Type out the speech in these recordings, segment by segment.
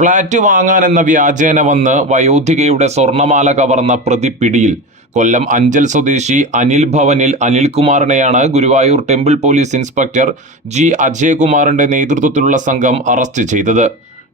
Flat വാങ്ങാനെന്ന വ്യാജേന വന്ന് വയോധികയുടെ സ്വർണമാല കവർന്ന പ്രതി പിടിയിൽ. കൊല്ലം അഞ്ചൽ സ്വദേശി അനിൽ ഭവനിൽ അനിൽകുമാറിനെയാണ് Guruvayur temple police inspector G അജയകുമാറിന്റെ നേതൃത്വത്തിലുള്ള സംഘം അറസ്റ്റ് ചെയ്തത്.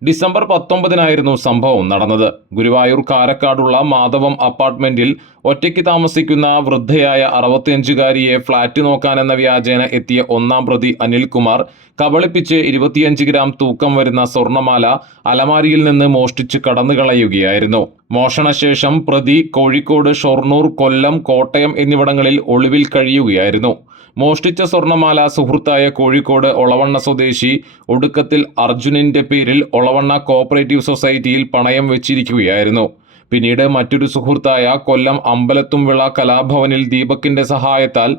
ഡിസംബർ പത്തൊമ്പതിനായിരുന്നു സംഭവം നടന്നത്. ഗുരുവായൂർ കാരക്കാടുള്ള മാധവം അപ്പാർട്ട്മെന്റിൽ ഒറ്റയ്ക്ക് താമസിക്കുന്ന വൃദ്ധയായ അറുപത്തിയഞ്ചുകാരിയെ ഫ്ളാറ്റ് നോക്കാനെന്ന വ്യാജേന എത്തിയ ഒന്നാം പ്രതി അനിൽകുമാർ കബളിപ്പിച്ച് ഇരുപത്തിയഞ്ച് ഗ്രാം തൂക്കം വരുന്ന സ്വർണമാല അലമാരിയിൽ നിന്ന് മോഷ്ടിച്ച് കടന്നുകളയുകയായിരുന്നു. മോഷണശേഷം പ്രതി കോഴിക്കോട് ഷൊർണൂർ കൊല്ലം കോട്ടയം എന്നിവിടങ്ങളിൽ ഒളിവിൽ കഴിയുകയായിരുന്നു. മോഷ്ടിച്ച സ്വർണമാല സുഹൃത്തായ കോഴിക്കോട് ഒളവണ്ണ സ്വദേശി ഒടുക്കത്തിൽ അർജുനന്റെ പേരിൽ ഒളവണ്ണ കോപ്പറേറ്റീവ് സൊസൈറ്റിയിൽ പണയം വെച്ചിരിക്കുകയായിരുന്നു. പിന്നീട് മറ്റൊരു സുഹൃത്തായ കൊല്ലം അമ്പലത്തുംവിള കലാഭവനിൽ ദീപക്കിന്റെ സഹായത്താൽ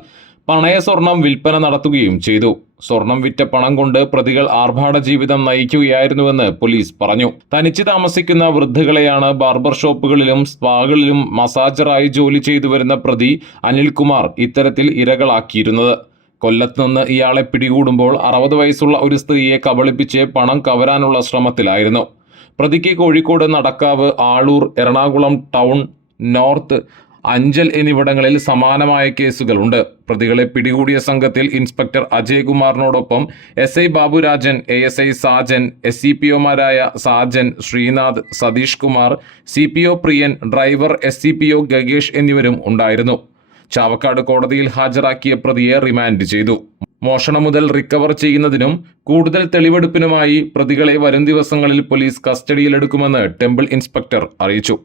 പണയ സ്വർണം വിൽപ്പന നടത്തുകയും ചെയ്തു. സ്വർണം വിറ്റ പണം കൊണ്ട് പ്രതികൾ ആർഭാട ജീവിതം നയിക്കുകയായിരുന്നുവെന്ന് പോലീസ് പറഞ്ഞു. തനിച്ച് താമസിക്കുന്ന വൃദ്ധകളെയാണ് ബാർബർ ഷോപ്പുകളിലും സ്പാകളിലും മസാജറായി ജോലി ചെയ്തു വരുന്ന പ്രതി അനിൽകുമാർ ഇത്തരത്തിൽ ഇരകളാക്കിയിരുന്നത്. കൊല്ലത്ത് നിന്ന് ഇയാളെ പിടികൂടുമ്പോൾ അറുപത് വയസ്സുള്ള ഒരു സ്ത്രീയെ കബളിപ്പിച്ച് പണം കവരാനുള്ള ശ്രമത്തിലായിരുന്നു. പ്രതിക്ക് കോഴിക്കോട് നടക്കാവ് ആളൂർ എറണാകുളം ടൗൺ നോർത്ത് അഞ്ചൽ എന്നിവിടങ്ങളിൽ സമാനമായ കേസുകളുണ്ട്. പ്രതികളെ പിടികൂടിയ സംഘത്തിൽ inspector അജയ്കുമാറിനോടൊപ്പം S I Baburajan A S I Sajan S C P ഒമാരായ Sajan Sreenath Satheesh Kumar C P O Priyan driver S C P O Gagesh എന്നിവരും ഉണ്ടായിരുന്നു. ചാവക്കാട് കോടതിയിൽ ഹാജരാക്കിയ പ്രതിയെ റിമാൻഡ് ചെയ്തു. മോഷണം മുതൽ റിക്കവർ ചെയ്യുന്നതിനും കൂടുതൽ തെളിവെടുപ്പിനുമായി പ്രതികളെ വരും ദിവസങ്ങളിൽ പോലീസ് കസ്റ്റഡിയിലെടുക്കുമെന്ന് ടെമ്പിൾ ഇൻസ്പെക്ടർ അറിയിച്ചു.